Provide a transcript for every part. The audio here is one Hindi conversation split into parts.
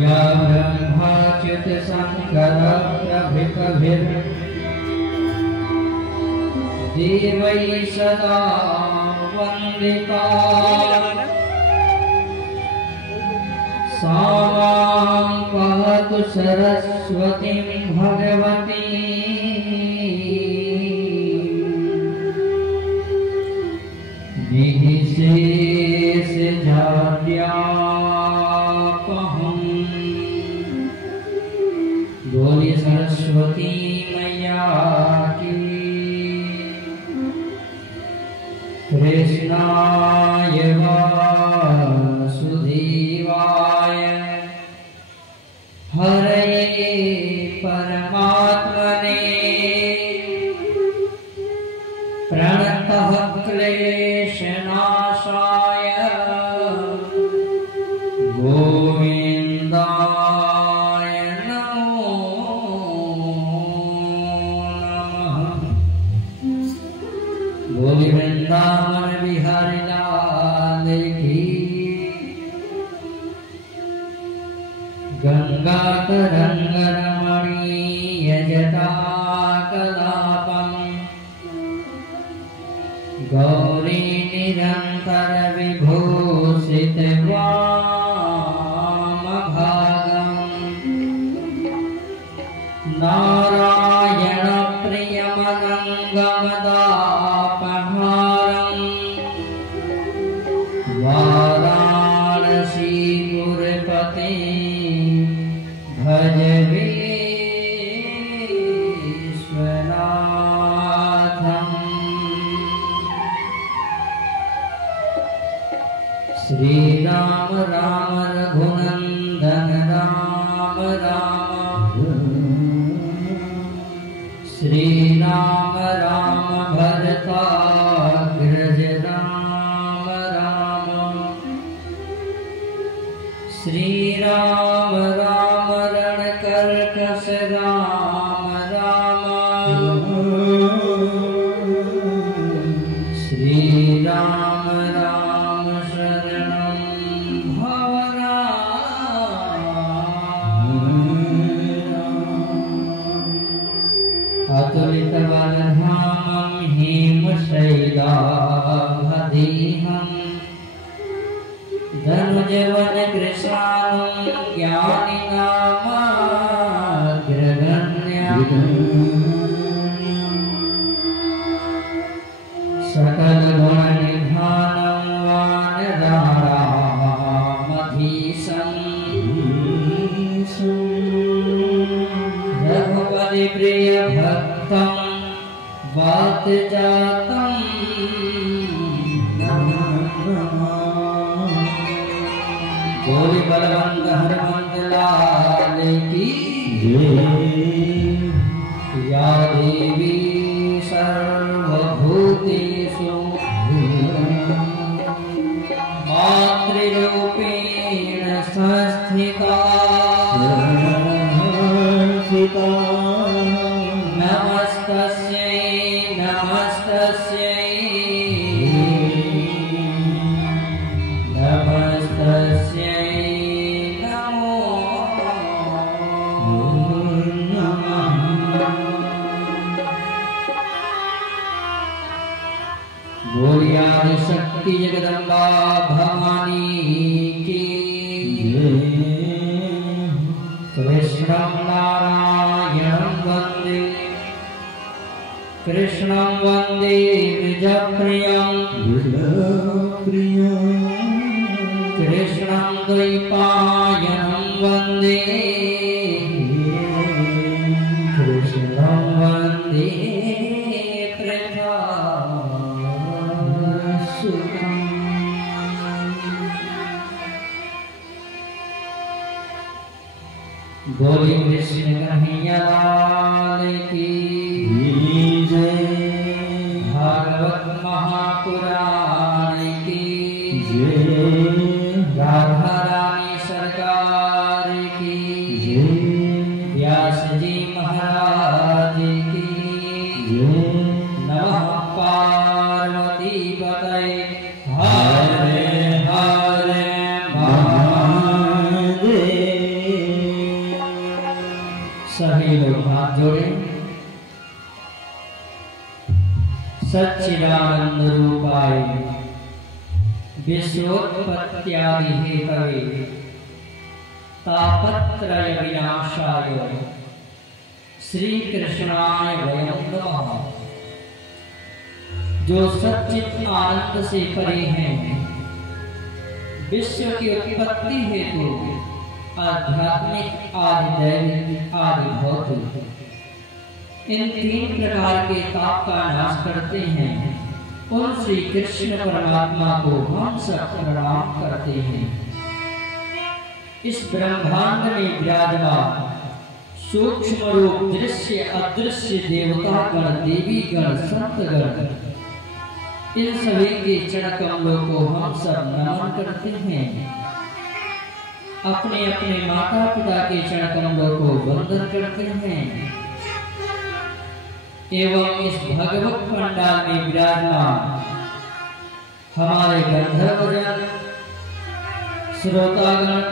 या ब्रह्माच्युत शंकर प्रभृतिभिः देवैः सदा वन्दिता सा मां पातु सरस्वतीं भगवती निःशेष जाड्यापहम्। बोली सरस्वती मैया की। कृष्णाय वासुदेवाय हरे परमात्मने प्रणतः क्लेशनाशाय गोविन्दाय नमो नमः। बोल वृंदावन बिहारी लाल की। गंगा तरंग रमणीय जटा कलापम गौरी निरंतर विभूषित वामभागम् नारायण प्रियमनंगमदापहारम् वाराणसी पुरपते भज विश्वनाथम्। श्री राम राम रघुनंदन राम राम श्री राम राम भरताग्रज राम राम श्री राम राम रणकर्कश राम राम श्री राम राम शरणं भव अतुलित बलधामं हेमशैलाभधीहम् धनुजवन कृशानं ज्ञानिनामाग्रगण्यम् सकल गुण निधानं वानरामधीशम् रघुपति प्रिय भक्तं वातजातं बोली बलवंत हनुमंत लाल की। या देवी सर्वभूतेषु मातृरूपेण संस्थिता नमस्तस्यै नमस्तस्यै नमस्तस्यै नमो नमः। बोली आदि शक्ति जगदम्बा भवानी की। कृष्णं नारायणं वन्दे कृष्णं वन्दे द्विजप्रियं कृष्णं द्वैपायनं वन्दे कृष्णं वन्दे प्रजासुतम्। बोली कृष्ण कन्हैया लाल की जय। भागवत महापुराण की जय। राधा रानी सरकार की जय। व्यास जी महाराज की जय। नमः पार्वती पतये हरे हरे महादेव। सभी लोग हाथ जोड़े। सच्चिदानंद रूपाय विश्वोत्पत्त्यादि हेतवे तापत्रय विनाशाय श्री कृष्णाय वयं नमः। जो सच्चित आनंद से परे हैं, विश्व की उत्पत्ति हेतु आध्यात्मिक आदि दैविक आदि भौतिक इन तीन प्रकार के ताप का नाश करते हैं, उन श्री कृष्ण परमात्मा को हम सब प्रणाम करते हैं। इस ब्रह्मांड में विराजमान सूक्ष्म रूप दृश्य अदृश्य देवता गण देवी गण संत गण इन सभी के चरण कमलों को हम सब नमन करते हैं। अपने अपने माता पिता के चरण कमलों को वंदन करते हैं एवं इस भगवत पंडाल में विराजमान हमारे गंधर्वजन श्रोतागण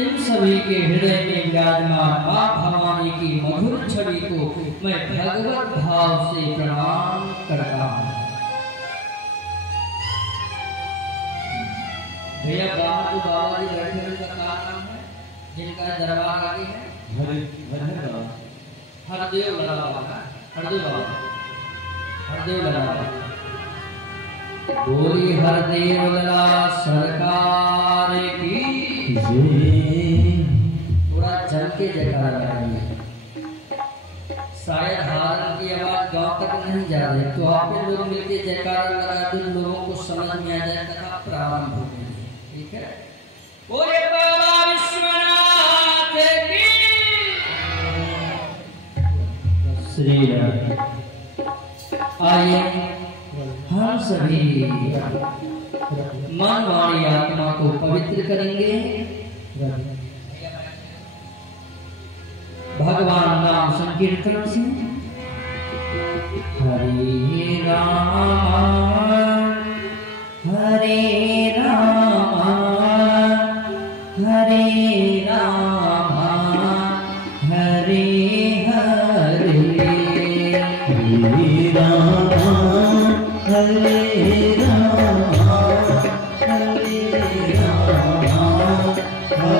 इन सभी के हृदय में विराजमान मां भवानी की मधुर छवि को मैं भगवत भाव से प्रणाम करता हूँ। भैया बाबा तो बाबा जी बैठे हुए का नाम है जिनका दरबार आगे है हरदेव लला हरदेव लला बोली हरदेव लला सरकार की थोड़ा चल के जयकार लगाइए। शायद हारन की आवाज गांव तक नहीं जा रही, तो आप लोग मिलके जयकार लगा दो, लोगों को समझ में आ जाए कथा प्रारंभ हो गई। ठीक है, बोले बाबा विश्वनाथ की श्री राम। आइए हम सभी मन वाणी आत्मा को पवित्र करेंगे। भगवान नाम संकीर्तन से हरे राम हरे राम हरे राम हरे हरे हरे राम हरे राम हरे राम हरे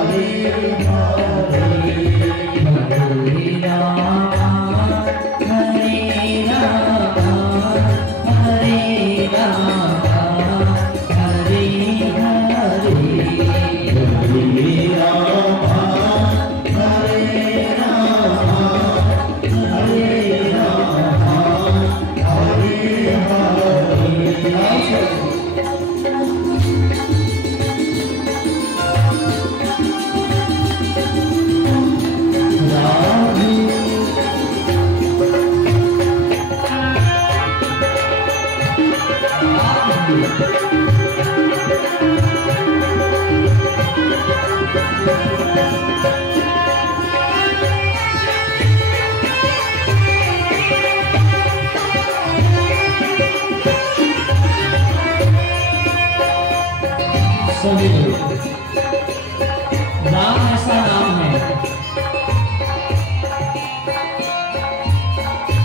राम ऐसा नाम है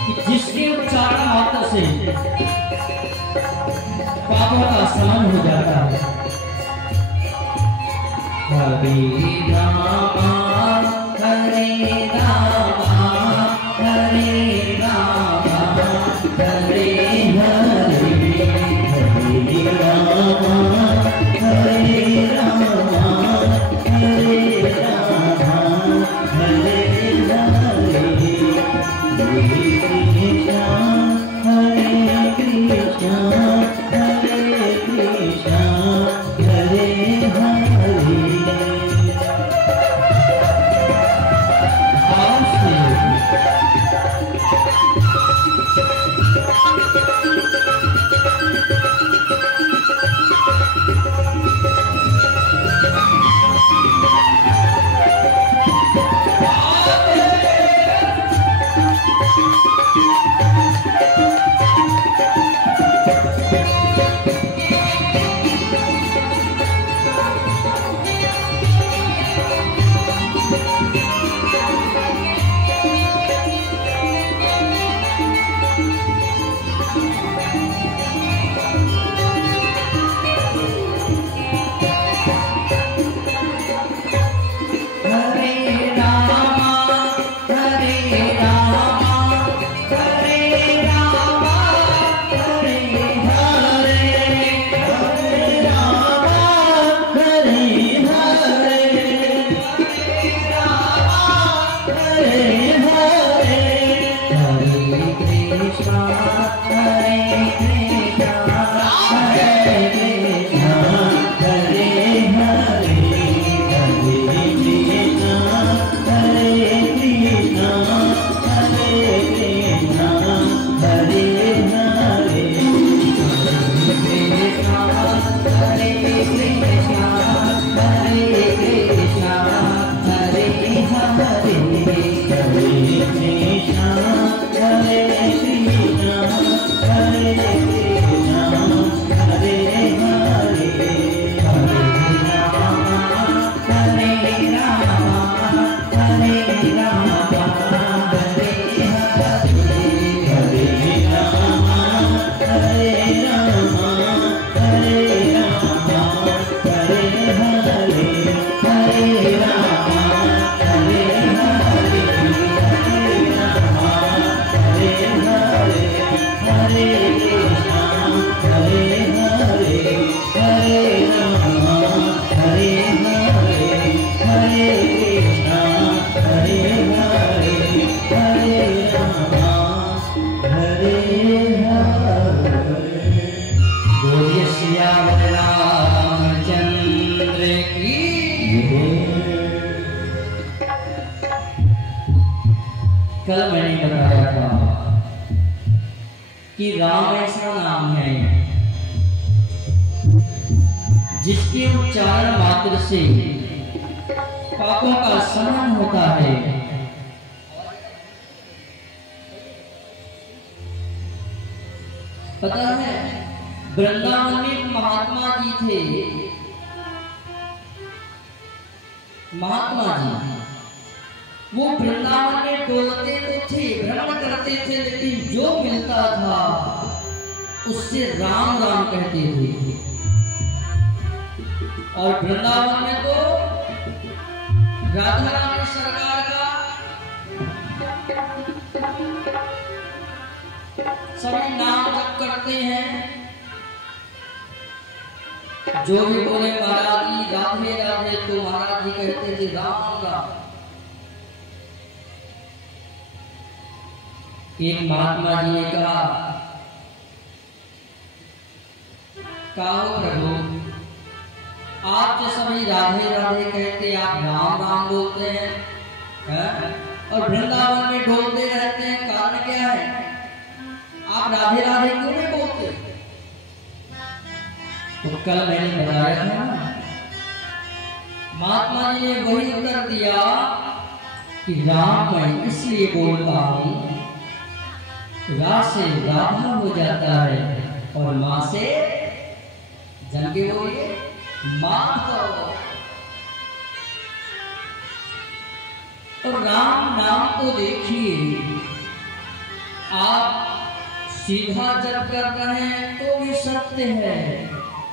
कि जिसके उच्चारण मात्र से पापों का शमन हो जाता है। हरे राम हरे राम हरे राम हरे हरे हरे राम हरे राम हरे राम हरे हरे कृष्णा हरे कृष्णा हरे हरे हरे कल मैंने बताया था कि राम ऐसा नाम है जिसके उच्चारण मात्र से पापों का शमन होता है। पता है वृंदावन में महात्मा जी थे, महात्मा जी वो वृंदावन में डोलते तो थे, भ्रमण करते थे, लेकिन जो मिलता था उससे राम राम कहते थे। और वृंदावन में तो राधा रानी सरकार का सभी नाम जप करते हैं। जो भी बोले महाराज जी राधे राधे तो महाराज जी कहते थे राम राम। एक महात्मा जी ने कहा प्रभु आप जो सभी राधे राधे कहते आप राम राम बोलते हैं और वृंदावन में डोलते रहते हैं, कारण क्या है? आप राधे राधे क्यों नहीं बोलते? तो कल मैंने बताया था महात्मा जी ने वही उत्तर दिया कि राम मैं इसलिए बोलता हूं, रा से राधा हो जाता है और मां से जन के बोलिए माधव। तो राम नाम को देखिए, आप सीधा जप कर रहे हैं तो भी सत्य है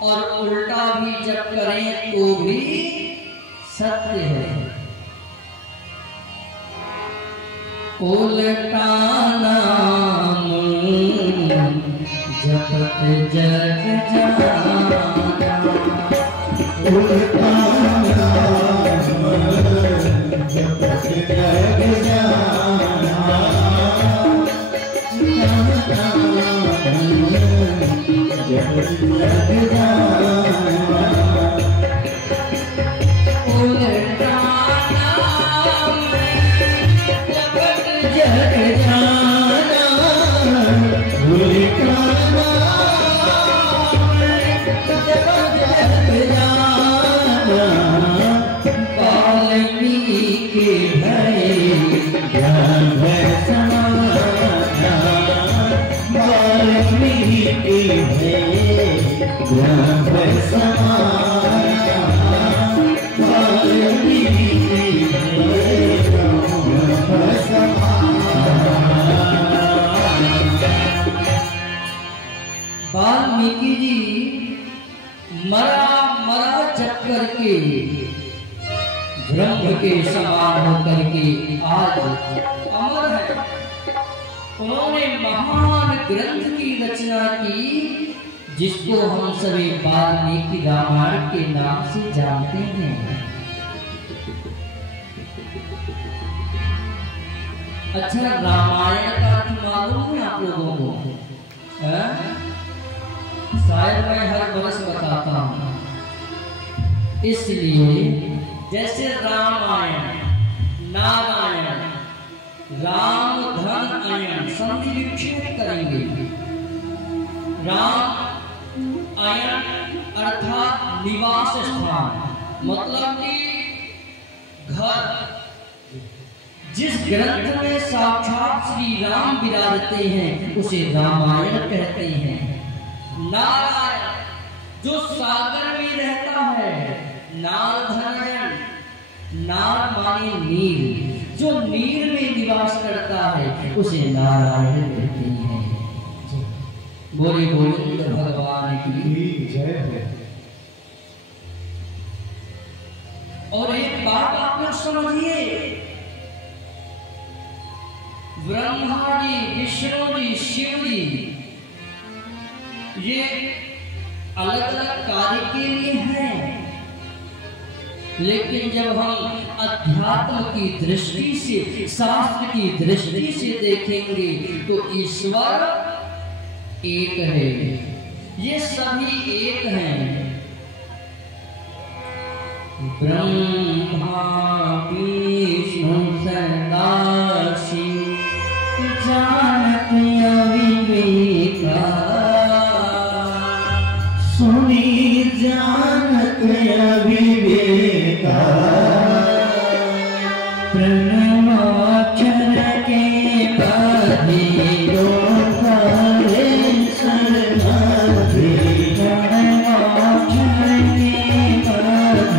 और उल्टा भी जप करें तो भी सत्य है। उल्टा नाम जपत जग जाना, उल्टा नाम जपत जग जाना, जपत जग जाना, उल्टा नाम जपत जग जाना, उल्टा वाल्मीकि जी मरा मरा जप करके ब्रह्म के समान होकर के आज अमर है। उन्होंने महान ग्रंथ की रचना की जिसको हम सभी वाल्मीकि रामायण के नाम से जानते हैं। अच्छा, रामायण का अर्थ मालूम है आप लोगों को? शायद मैं हर वर्ष बताता हूँ, इसलिए जैसे रामायण, नारायण, राम धन अयन संधि विच्छेद करेंगे। राम अयन अर्थात निवास स्थान, मतलब कि घर। जिस ग्रंथ में साक्षात श्री राम विराजते हैं उसे रामायण कहते हैं। नारायण जो सागर में रहता है, नारधनयन, नार माने नीर, जो नीर में निवास करता है उसे नारायण कहते हैं। बोले गोविंद भगवान की जय है। और एक बात आप लोग समझिए, ब्रह्मा जी, विष्णु जी, शिव जी ये अलग अलग कार्य के लिए हैं, लेकिन जब हम अध्यात्म की दृष्टि से, शास्त्र की दृष्टि से देखेंगे तो ईश्वर एक है, ये सभी एक हैं। ब्रह्मा विष्णु सदा शिव अविवेका प्रणवाक्षर के बधिरो करे शरणार्थी प्रणवाक्षर के बधिरो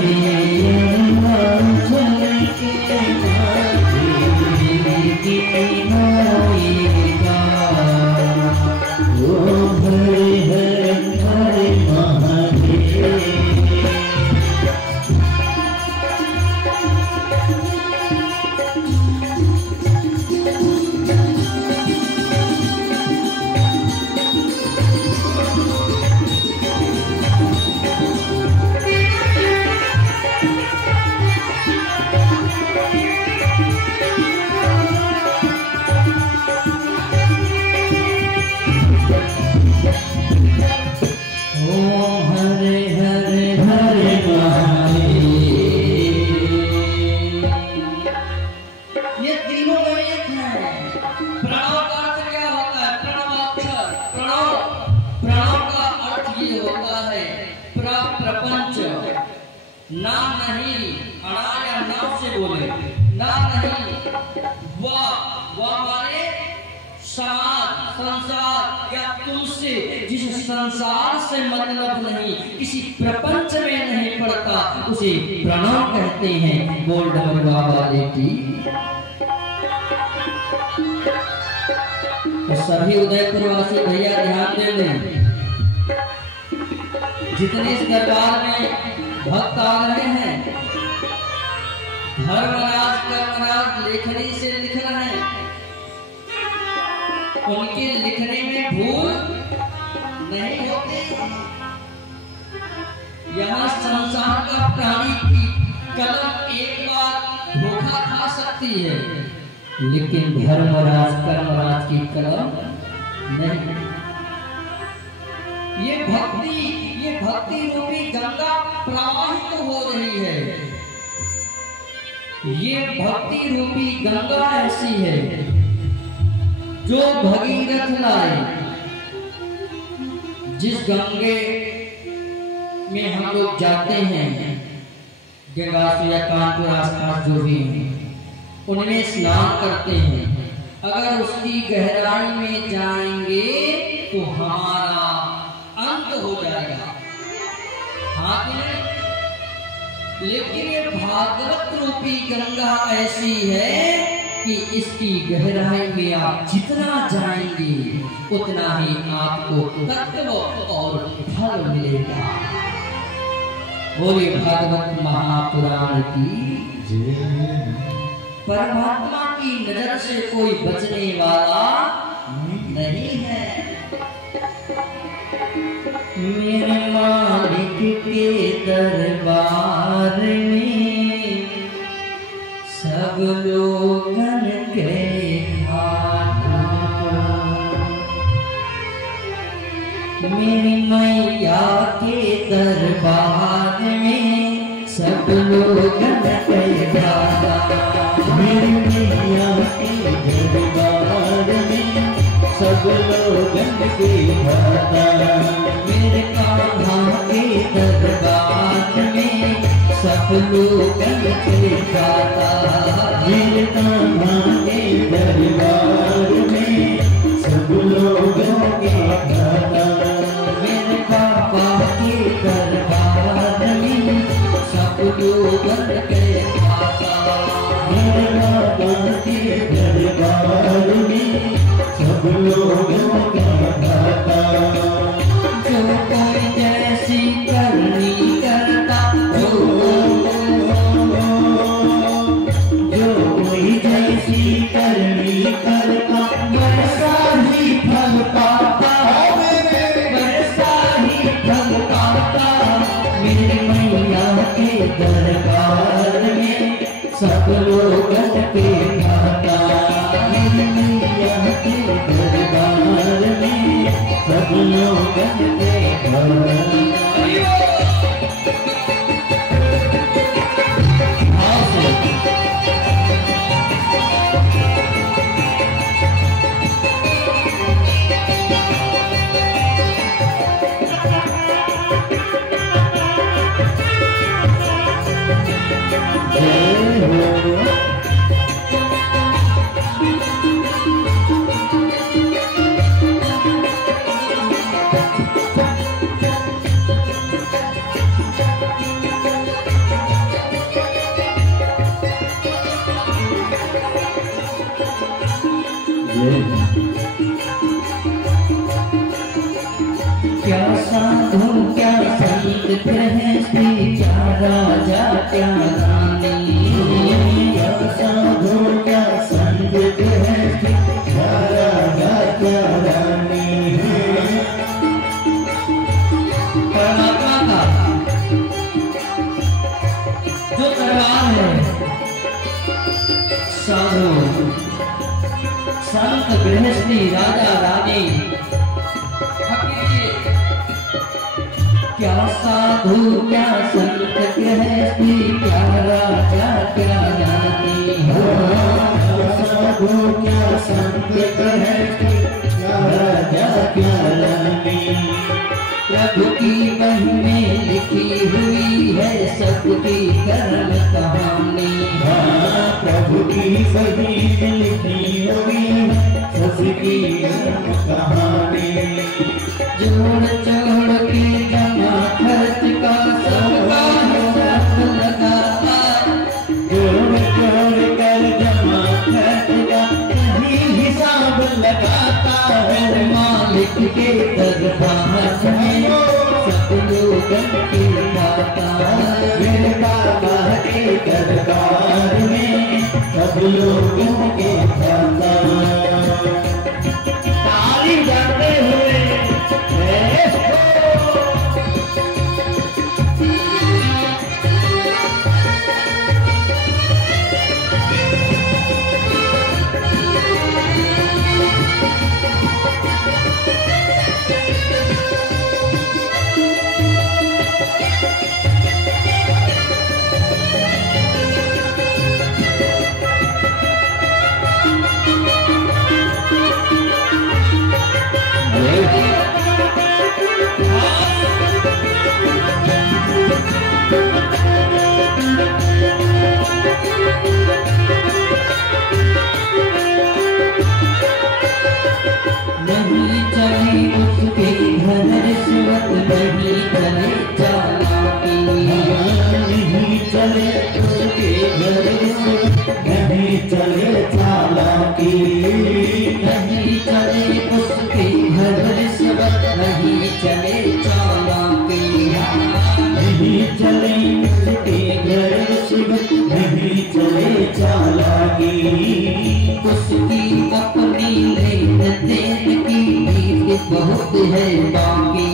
नाम नहीं अड़ा या नाम से बोले नाम नहीं वाह माने समाज संसार या तुमसे जिस संसार से मतलब नहीं किसी प्रपंच में नहीं पड़ता उसे प्रणव कहते हैं। बोल डमरू बाबा की। तो सभी उदयपुरवासी भैया ध्यान दे लें, जितने इस दरबार में भक्त आ रहे हैं, धर्मराज कर्मराज लेखनी से लिख रहे हैं, उनके लिखने में भूल नहीं होती। यहाँ संसार का प्राणी की कलम एक बार धोखा खा सकती है, लेकिन धर्मराज कर्मराज की कलम नहीं। ये भक्ति रूपी गंगा प्रवाहित हो रही है। ये भक्ति रूपी गंगा ऐसी है जो भगीरथ लाए। जिस गंगे में हम लोग जाते हैं, गंगा से या कानपुर आसपास जो भी हैं, उनमें स्नान करते हैं, अगर उसकी गहराई में जाएंगे तो हमारा अंत हो जाएगा। हाँ, लेकिन ये भागवत रूपी गंगा ऐसी है कि इसकी गहराई में आप जितना जाएंगे उतना ही आपको तत्व और फल मिलेगा। बोले भागवत महापुराण की। परमात्मा की नजर से कोई बचने वाला नहीं है। मेरे मालिक के दरबार में सब लोगन के मेरी मैया के दरबार में सब लोगन के मेरी मैया के दरबार में सब लोगन के मेरे कान्हा के दरबार में सब लोगन के गाता। मेरे कान्हा के दरबार में सब लोगन के गाता। मेरे पापा के दरबार में सब लोगन के गाता। मेरे बाबा के दरबार में सब लोगन के गाता। जो कोई जैसी करनी करता, जो कोई जैसी करनी करता वैसा ही फल पाता। वैसा ही फल पाता। मेरी मैया के दरबार में सब लोगन के गाता। मेरी मैया के दरबार में सब लोगन के गाता। क्या साधु क्या संत गृहस्थी, क्या राजा क्या रानी। क्या साधु क्या संत गृहस्थी, क्या राजा क्या रानी। परमात्मा का जो दरबार है, साधु संत गृहस्थी राजा रानी। क्या साधु क्या संत गृहस्थी, क्या राजा क्या रानी। क्या साधु क्या संत गृहस्थी, क्या राजा क्या रानी। प्रभु की बही में लिखी हुई है सबकी कर्म कहानी। प्रभु की बही में लिखी हुई है सबकी कर्म कहानी। जोड़ जोड़ के जमा खर्च का सबका हिसाब लगाता। जोड़ जोड़ कर जमा खर्च का नहीं हिसाब लगाता है। मालिक के दरबार में सब लोगन की खाता। मेरे बाबा के दरबार में सब लोगों के खाता। ताली बजाते हुए नहीं चली उसके घर रिश्वत, नहीं चले चालाकी। नहीं चले उसके घर नहीं चले चालाकी। नहीं चले उसके घर रिश्वत, नहीं चले चालाकी। नहीं चले उसके घर नहीं चले चालाकी। उसकी अपनी लेन देन की रीत बहुत है बाकी।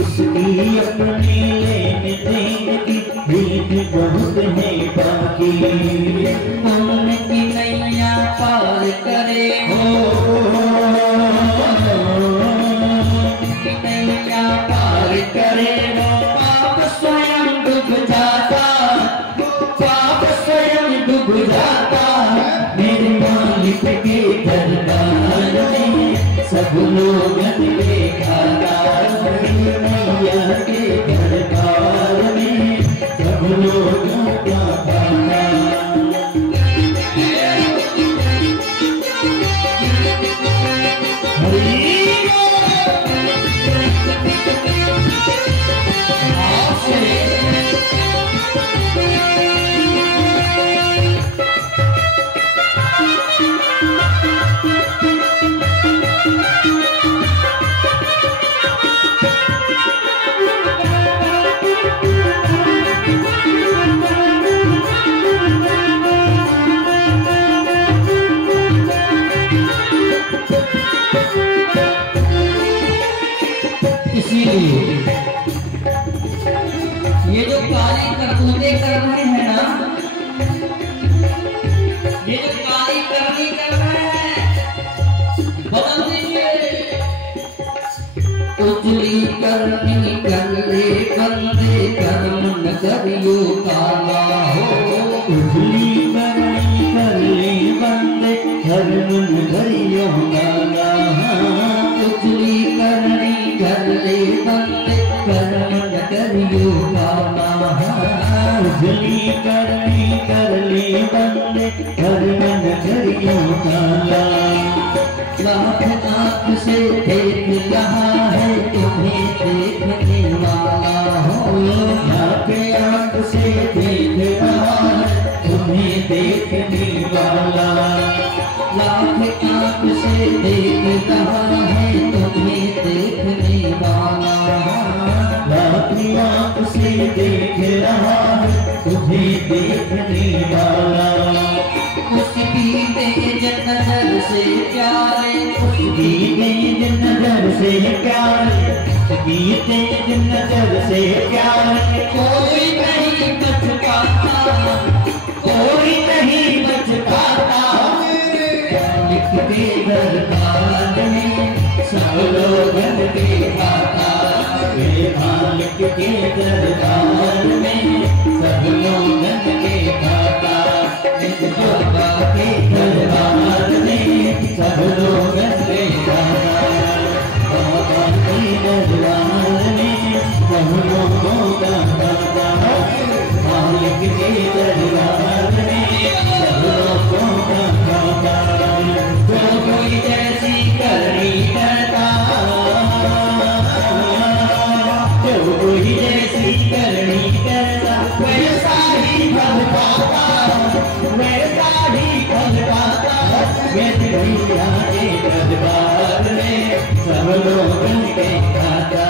उसकी अपनी लेन देन की रीत बहुत है बाकी। उनकी नैया पार करे हो, नैया पार करे हो। पाप स्वयं डूब जाता, पाप स्वयं डूब जाता। मेरे मालिक के दरबार में सब लोग के खाता। मैया के दरबार में सब लोग क्या खाता। इसीलिए ये जो काली करतूतें कर रहे हैं ना, ये जो काली करनी कर रहे हैं, बदल दीजिए। उजली करनी कर ले बंदे, कर्म न करियो काला हो। उजली करनी कर ले बंदे, कर्म न करियो काला। उजली करनी कर ले बंदे, कर्म न करियो काला। उजली करनी कर ले बंदे, कर्म न करियो काला। लाख आँख से देख रहा है तुम्हें देखने वाला हो। लाख आँख से देख रहा है तुम्हें देखने वाला। लाख देख रहा है तुझे देखने वाला। उसकी तेज नजर से प्यारे, उसकी तेज नजर से प्यारे, उसकी तेज नजर से प्यारे, कोई नहीं बच पाता, कोई नहीं बच पाता। मालिक के दरबार में सब लोग के खाता, मेरे मालिक के दरबार में सब लोग के खाता। बाबा के दरबार में सब लोग के खाता। बाबा के दरबार में सब लोगों का खाता। मालिक के दरबार में सब लोगों का खाता। जो कोई जैसी करनी करता, जो कोई जैसी करनी करता, वैसा ही फल पाता, वैसा ही फल पाता। मेरे भैया के दरबार में सब लोग के खाता।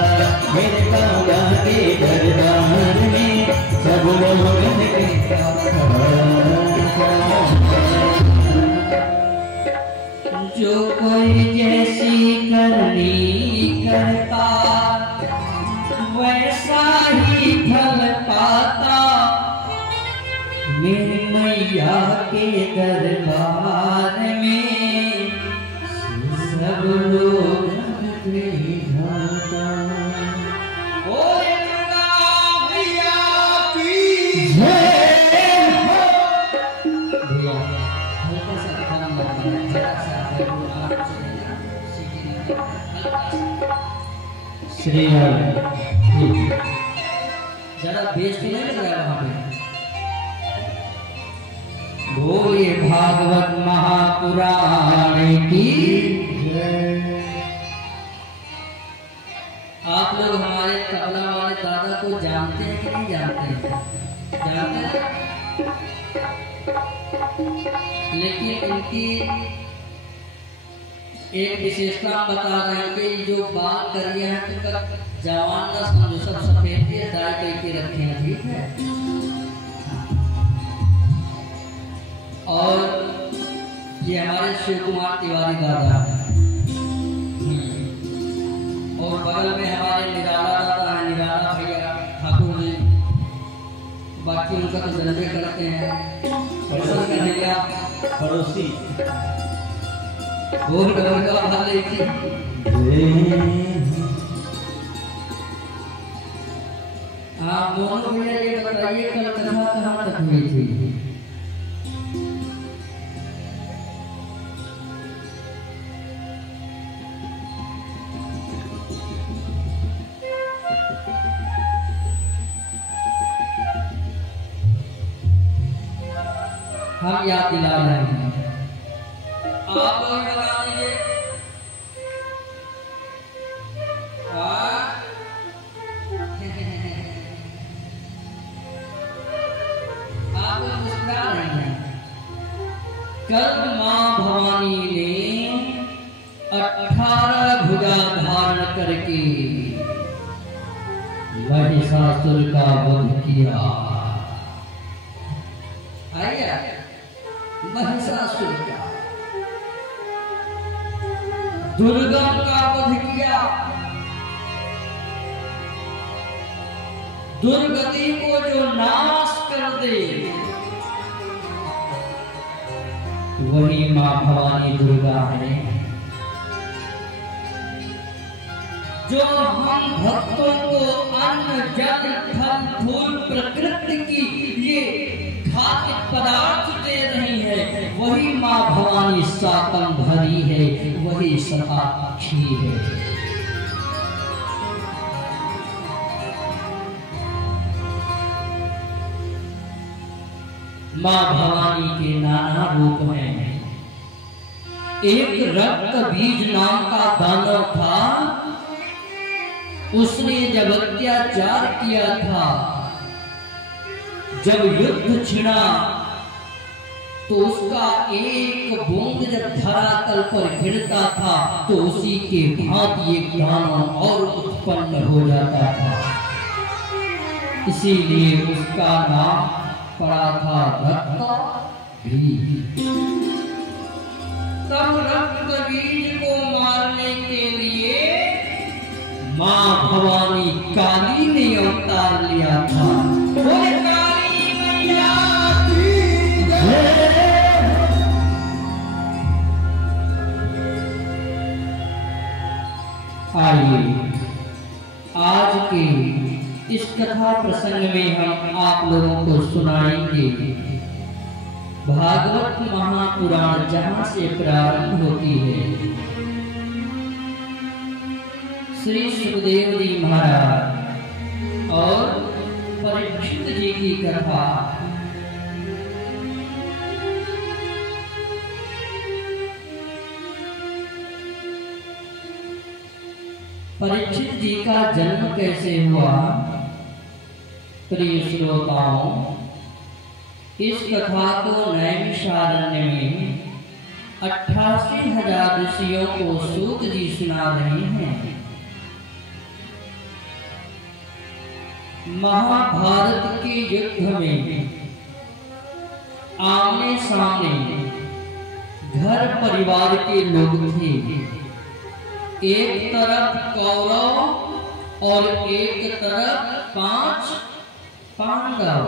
मेरे बाबा के दरबार में सब लोग के खाता। जो कोई जैसी करनी करता वैसा ही फल पाता। मेरे मैया के दरबार में सब लोग के खाता। बोले दुर्गा मैया की जय। भैया हल्का सा काम करना है, जरा सा श्री जरा बेस्ट नहीं लग रहा है वहां पे। बोलिए भागवत महापुराण की जय। आप लोग हमारे तबला वाले दादा को जानते हैं कि नहीं जानते हैं? जानते हैं, लेकिन इनकी एक विशेषता बता रहे हैं कि जो बाल करिए हैं तो जवान ना समझो, सब सफेद के दाई करके रखे हैं, ठीक है। और ये हमारे शिव कुमार तिवारी दादा हैं। और बगल में हमारे निराला दादा हैं, निराला भैया ठाकुर जी। बाकी उनका तो जलवे करते हैं। भैया पड़ोसी बोल का भले की आप दोनों भैया ये बताइए कल कथा कहाँ तक हुई थी? हम याद दिला रहे हैं, आप लोग बता दीजिए। आप लोग मुस्कुरा रहे हैं। कल मां भवानी ने 18 भुजा धारण करके महिषासुर का वध किया। आइए महिषासुर का, दुर्गा का वध किया। दुर्गति को जो नाश कर दे वही मां भवानी दुर्गा है। जो हम भक्तों को अन्न जल फल फूल प्रकृति की ये खाद्य पदार्थ दे रही है, वही मां भवानी सातम भरी है, वही सताक्षी है। मां भवानी के नाना रूप हैं। एक रक्त बीज नाम का दानव था, उसने जब अत्याचार किया था, जब युद्ध छिड़ा तो उसका एक बूंद जब धरातल पर गिरता था तो उसी के भांति एक दानव और उत्पन्न हो जाता था। इसीलिए उसका नाम पड़ा था रक्त बीज। तब रक्त बीज को मारने के लिए मां भवानी काली ने अवतार लिया था। बोले काली मैया की जय। आइए आज के इस कथा प्रसंग में हम आप लोगों को सुनाएंगे भागवत महापुराण, जहां से प्रारंभ होती है श्री सुखदेव जी महाराज और परीक्षित जी की कथा। परीक्षित जी का जन्म कैसे हुआ? प्रिय श्रोताओं, इस कथा को नैमिषारण्य में 88,000 ऋषियों को सूत जी सुना रहे हैं। महाभारत के युद्ध में आमने सामने घर परिवार के लोग थे। एक तरफ कौरव और एक तरफ 5 पांडव।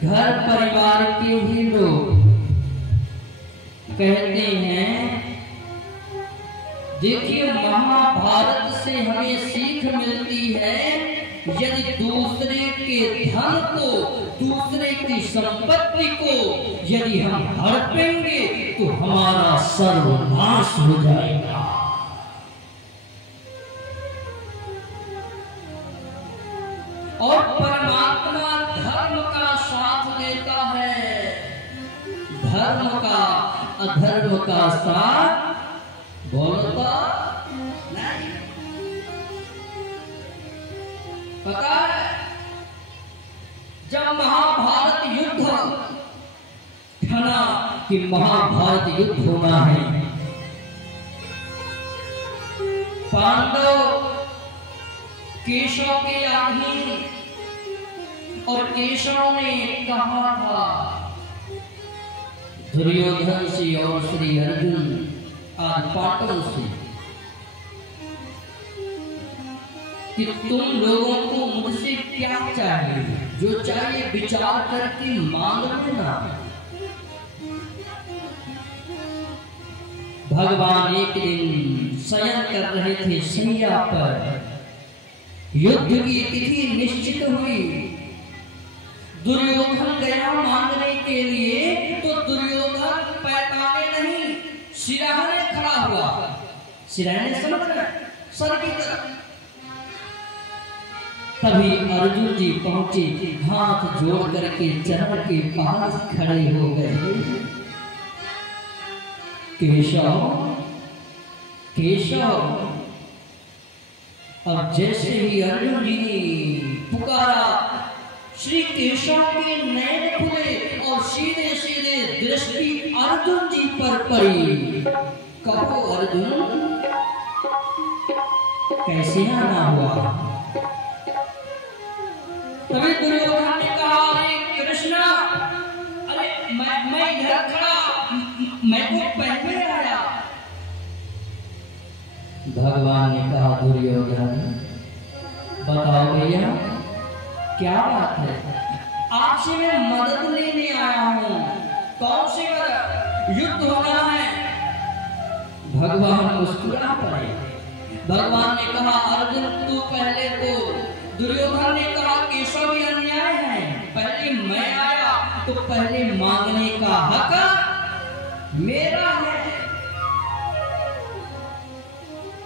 घर परिवार के ही लोग कहते हैं, देखिए महाभारत से हमें सीख मिलती है, यदि दूसरे के धन को, दूसरे की संपत्ति को यदि हम हड़पेंगे तो हमारा सर्वनाश हो जाएगा। और परमात्मा धर्म का साथ देता है, धर्म का अधर्म का साथ बोलता नहीं। पता है जब महाभारत युद्ध ठना कि महाभारत युद्ध होना है, पांडव केशव के अधीन, और केशव ने कहा था दुर्योधन से और श्री अर्जुन आज पांडवों से कि तुम लोगों को मुझसे क्या चाहिए, जो चाहिए विचार करके मांग लेना। भगवान एक दिन शयन कर रहे थे शैया पर, युद्ध की तिथि निश्चित हुई। दुर्योधन गया मांगने के लिए तो दुर्योधन पैताने नहीं, सिरहाने खड़ा हुआ। सिरहाने समझ रहे, सर की तरफ। तभी अर्जुन जी पहुंचे, हाथ जोड़ करके चरण के पास खड़े हो गए। केशव केशव। अब जैसे ही अर्जुन जी ने पुकारा, श्री केशव के नैन खुले और सीधे सीधे दृष्टि अर्जुन जी पर पड़ी। कहो अर्जुन, कैसे आना हुआ? तभी दुर्योधन ने कहा, अरे कृष्णा, अरे मैं इधर खड़ा, मैं तो पहले आया। भगवान ने कहा, दुर्योधन बताओ भैया क्या बात है? आपसे मैं मदद लेने आया हूँ। कौन सी मदद? युद्ध होना है। भगवान मुस्कुरा पड़े। भगवान ने कहा, अर्जुन तू पहले तो। दुर्योधन ने कहा, केशव भी अन्याय है, पहले मैं आया तो पहले मांगने का हक मेरा है।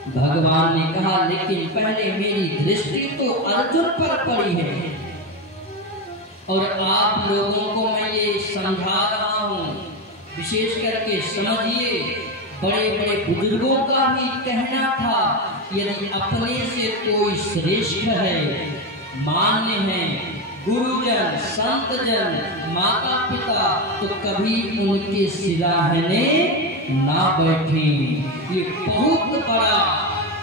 भगवान ने कहा, लेकिन पहले मेरी दृष्टि तो अर्जुन पर पड़ी है, और आप लोगों को मैं ये समझा रहा हूँ, विशेष करके समझिए, बड़े बड़े बुजुर्गों का भी कहना था, यदि अपने से कोई श्रेष्ठ है, मान्य है, गुरुजन, संतजन, माता पिता, तो कभी उनके सिराहने ना बैठे। ये बहुत बड़ा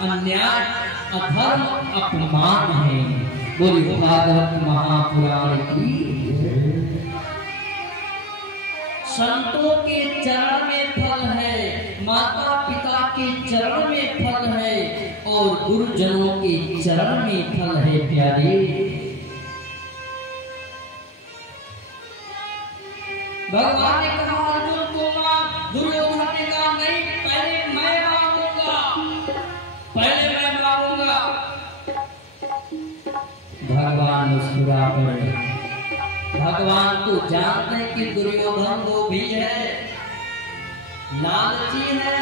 अन्याय, अधर्म, अपमान है। बोली भागवत महापुराण की। संतों के चरण में फल है, माता पिता के चरण में फल है, और गुरुजनों के चरण में फल है प्यारे। भगवान ने कहा अर्जुन को मांग, दुर्योधन ने कहा नहीं, पहले मैं मांगूंगा, पहले मैं मांगूंगा। भगवान मुस्कुरा पड़े। भगवान तो जानते हैं कि दुर्योधन वो भी है, लालची है।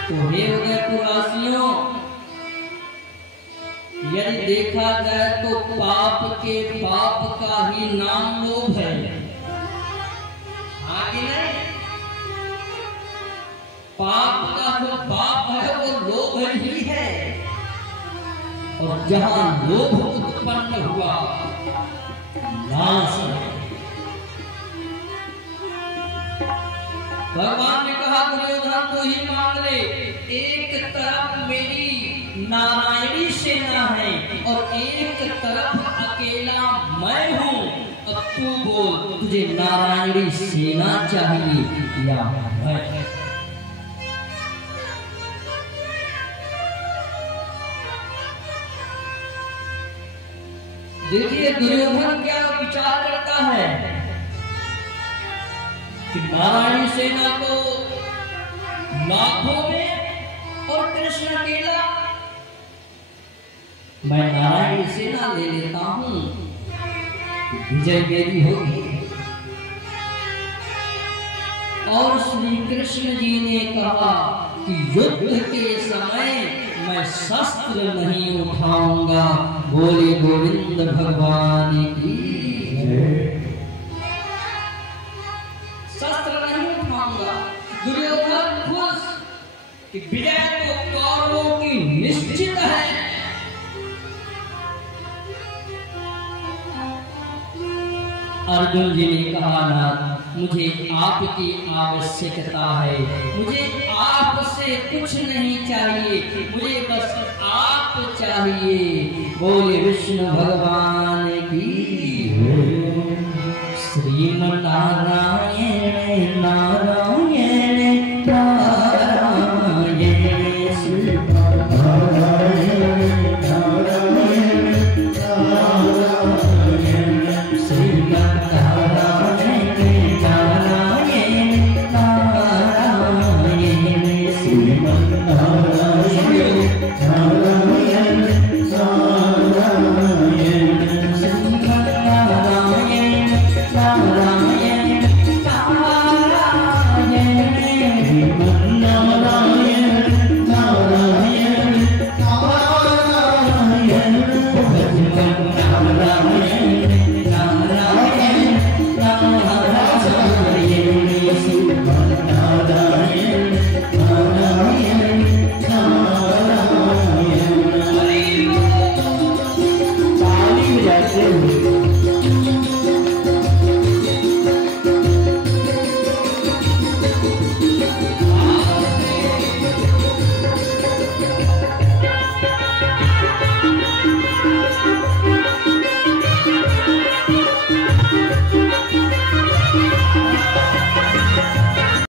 तो हे उदयपुरवासियों, यदि देखा जाए तो पाप के पाप का ही नाम लोभ है, आगे नहीं। पाप का जो पाप है वो लोभ ही है, और जहां लोभ उत्पन्न हुआ नाश है। भगवान ने कहा दुर्योधन को ही मांग ले, एक तरफ मेरी नारायणी सेना है और एक तरफ अकेला मैं हूं। अब तू बोल, तुझे नारायणी सेना चाहिए या मैं? देखिए दुर्योधन क्या विचार करता है कि नारायणी सेना को लाखों में और कृष्ण अकेला, मैं नारायणी सेना ले लेता हूं, विजय मेरी होगी। और श्री कृष्ण जी ने कहा कि युद्ध के समय मैं शस्त्र नहीं उठाऊंगा। बोले गोविंद भगवान की। शस्त्र नहीं उठाऊंगा। दुर्योधन खुश कि विजय तो कौरवों की निश्चित है। अर्जुन जी ने कहा ना, मुझे आपकी आवश्यकता है, मुझे आपसे कुछ नहीं चाहिए, मुझे बस आप चाहिए। बोले विष्णु भगवान की। श्रीमन नारायण नारायण